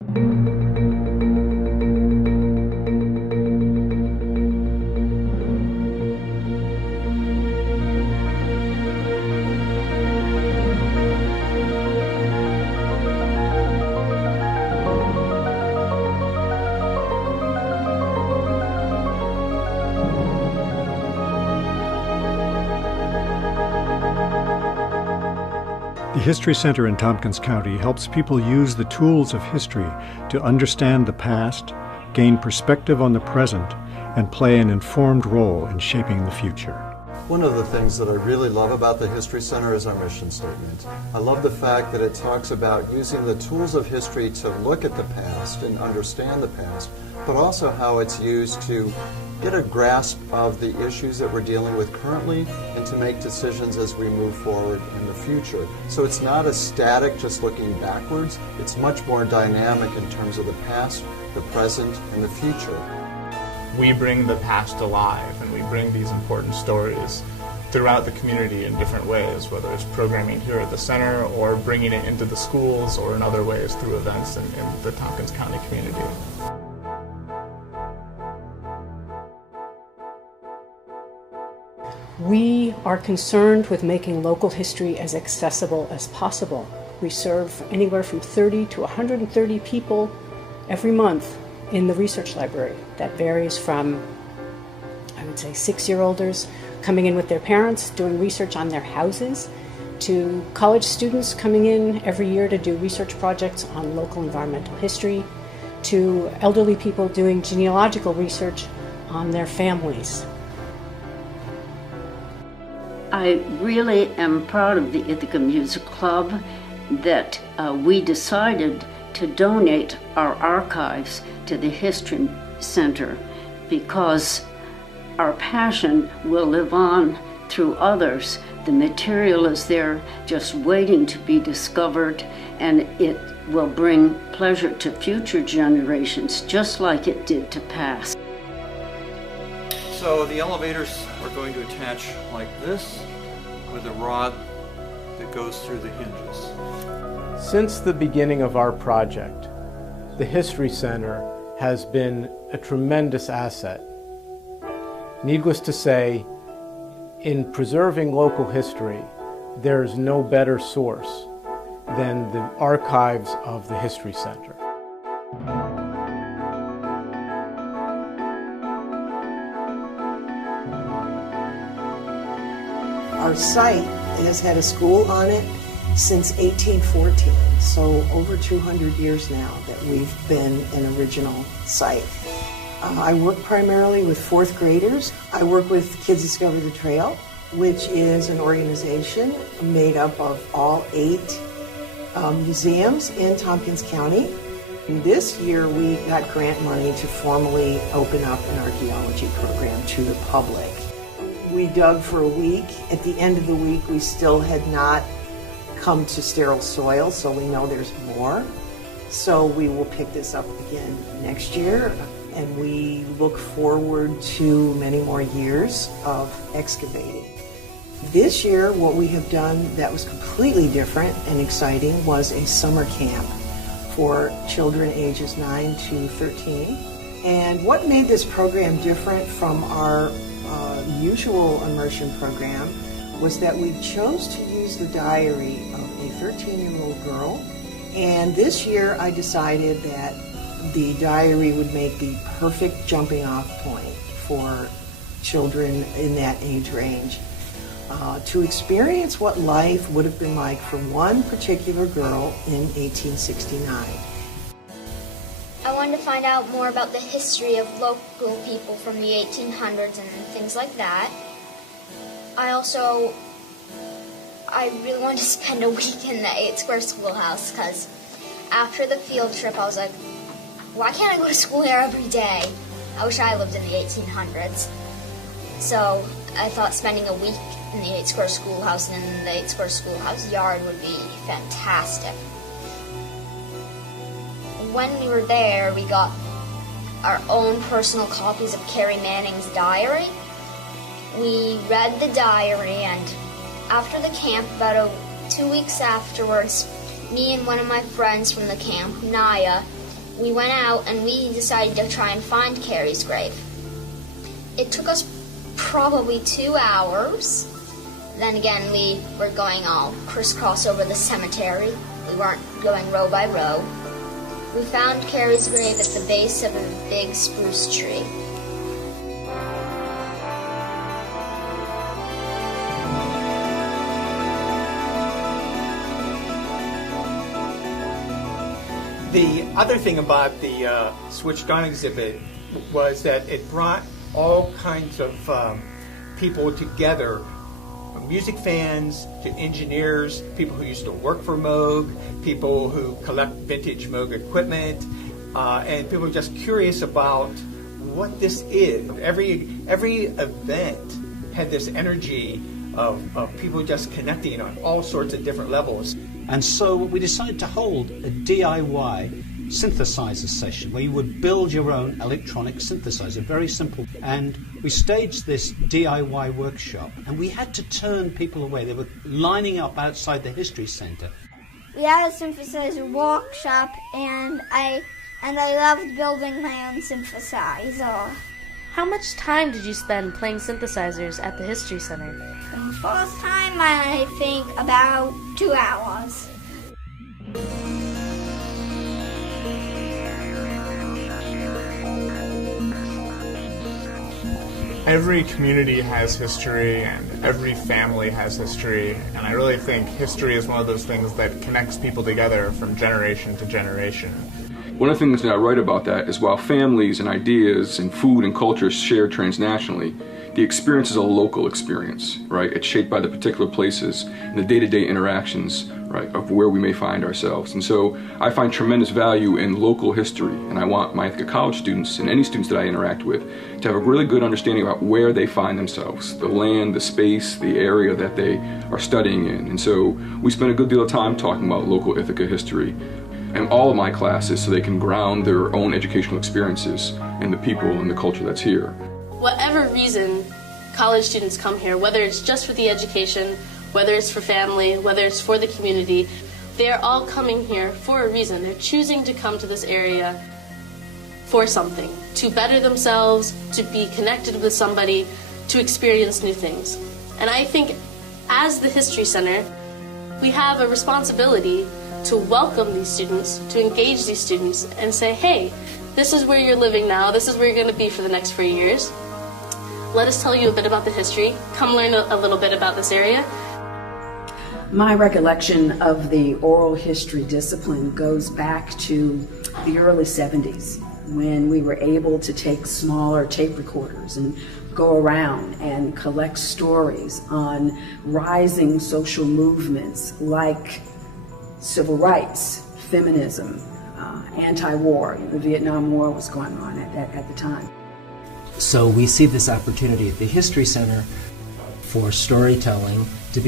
The History Center in Tompkins County helps people use the tools of history to understand the past, gain perspective on the present, and play an informed role in shaping the future. One of the things that I really love about the History Center is our mission statement. I love the fact that it talks about using the tools of history to look at the past and understand the past, but also how it's used to get a grasp of the issues that we're dealing with currently and to make decisions as we move forward in the future. So it's not a static, just looking backwards. It's much more dynamic in terms of the past, the present, and the future. We bring the past alive, and we bring these important stories throughout the community in different ways, whether it's programming here at the center or bringing it into the schools or in other ways through events in the Tompkins County community. We are concerned with making local history as accessible as possible. We serve anywhere from 30 to 130 people every month in the research library. That varies from, I would say, 6-year-olders coming in with their parents, doing research on their houses, to college students coming in every year to do research projects on local environmental history, to elderly people doing genealogical research on their families. I really am proud of the Ithaca Music Club that we decided to donate our archives to the History Center because our passion will live on through others. The material is there just waiting to be discovered, and it will bring pleasure to future generations just like it did to past. So the elevators are going to attach like this with a rod that goes through the hinges. Since the beginning of our project, the History Center has been a tremendous asset. Needless to say, in preserving local history, there's no better source than the archives of the History Center. Our site has had a school on it since 1814, so over 200 years now that we've been an original site. I work primarily with 4th graders. I work with Kids Discover the Trail, which is an organization made up of all 8 museums in Tompkins County. And this year we got grant money to formally open up an archaeology program to the public. We dug for a week. At the end of the week, we still had not come to sterile soil, so we know there's more. So we will pick this up again next year, and we look forward to many more years of excavating. This year, what we have done that was completely different and exciting was a summer camp for children ages 9 to 13. And what made this program different from our usual immersion program was that we chose to use the diary of a 13-year-old girl. And this year I decided that the diary would make the perfect jumping off point for children in that age range to experience what life would have been like for one particular girl in 1869. I wanted to find out more about the history of local people from the 1800s and things like that. I really wanted to spend a week in the 8-square schoolhouse because after the field trip I was like, why can't I go to school here every day? I wish I lived in the 1800s. So I thought spending a week in the 8-square schoolhouse and in the 8-square schoolhouse yard would be fantastic. When we were there, we got our own personal copies of Carrie Manning's diary. We read the diary, and after the camp, about 2 weeks afterwards, me and one of my friends from the camp, Naya, we went out and we decided to try and find Carrie's grave. It took us probably 2 hours. Then again, we were going all crisscross over the cemetery. We weren't going row by row. We found Carrie's grave at the base of a big spruce tree. The other thing about the Switched On exhibit was that it brought all kinds of people together, from music fans to engineers, people who used to work for Moog, people who collect vintage Moog equipment, and people just curious about what this is. Every event had this energy of people just connecting on all sorts of different levels. And so we decided to hold a DIY synthesizer session where you would build your own electronic synthesizer, very simple. And we staged this DIY workshop, and we had to turn people away. They were lining up outside the History Center. We had a synthesizer workshop, and I loved building my own synthesizer. How much time did you spend playing synthesizers at the History Center? The first time, I think about 2 hours. Every community has history and every family has history, and I really think history is one of those things that connects people together from generation to generation. One of the things that I write about that is while families and ideas and food and culture share transnationally, the experience is a local experience, right? It's shaped by the particular places and the day-to-day interactions, right, of where we may find ourselves. And so I find tremendous value in local history, and I want my Ithaca College students and any students that I interact with to have a really good understanding about where they find themselves, the land, the space, the area that they are studying in. And so we spend a good deal of time talking about local Ithaca history in all of my classes so they can ground their own educational experiences in the people and the culture that's here. Whatever reason college students come here, whether it's just for the education, whether it's for family, whether it's for the community, they're all coming here for a reason. They're choosing to come to this area for something, to better themselves, to be connected with somebody, to experience new things. And I think as the History Center, we have a responsibility to welcome these students, to engage these students, and say, hey, this is where you're living now, this is where you're going to be for the next 4 years. Let us tell you a bit about the history. Come learn a little bit about this area. My recollection of the oral history discipline goes back to the early 70s when we were able to take smaller tape recorders and go around and collect stories on rising social movements like civil rights, feminism, anti-war. The Vietnam War was going on at the time. So we see this opportunity at the History Center for storytelling to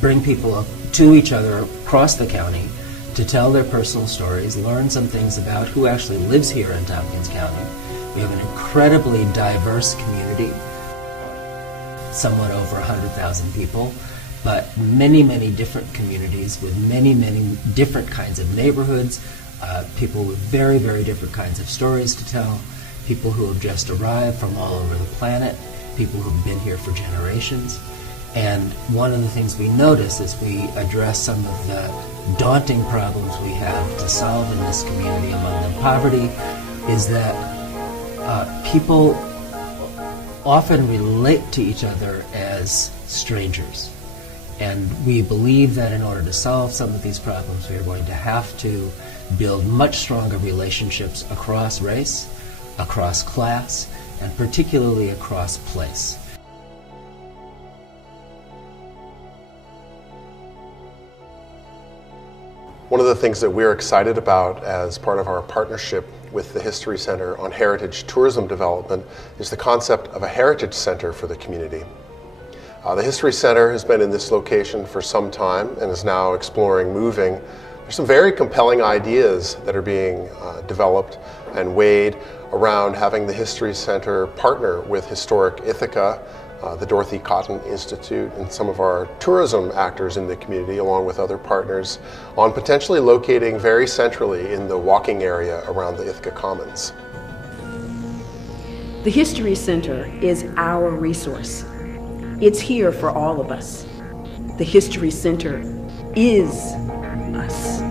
bring people to each other across the county to tell their personal stories, learn some things about who actually lives here in Tompkins County. We have an incredibly diverse community, somewhat over 100,000 people, but many, many different communities with many, many different kinds of neighborhoods, people with very, very different kinds of stories to tell, people who have just arrived from all over the planet, people who've been here for generations. And one of the things we notice as we address some of the daunting problems we have to solve in this community, among them poverty, is that people often relate to each other as strangers. And we believe that in order to solve some of these problems, we are going to have to build much stronger relationships across race, across class, and particularly across place. One of the things that we're excited about as part of our partnership with the History Center on heritage tourism development is the concept of a heritage center for the community. The History Center has been in this location for some time and is now exploring moving. There's some very compelling ideas that are being developed and weighed around having the History Center partner with Historic Ithaca the Dorothy Cotton Institute, and some of our tourism actors in the community, along with other partners, on potentially locating very centrally in the walking area around the Ithaca Commons. The History Center is our resource. It's here for all of us. The History Center is us.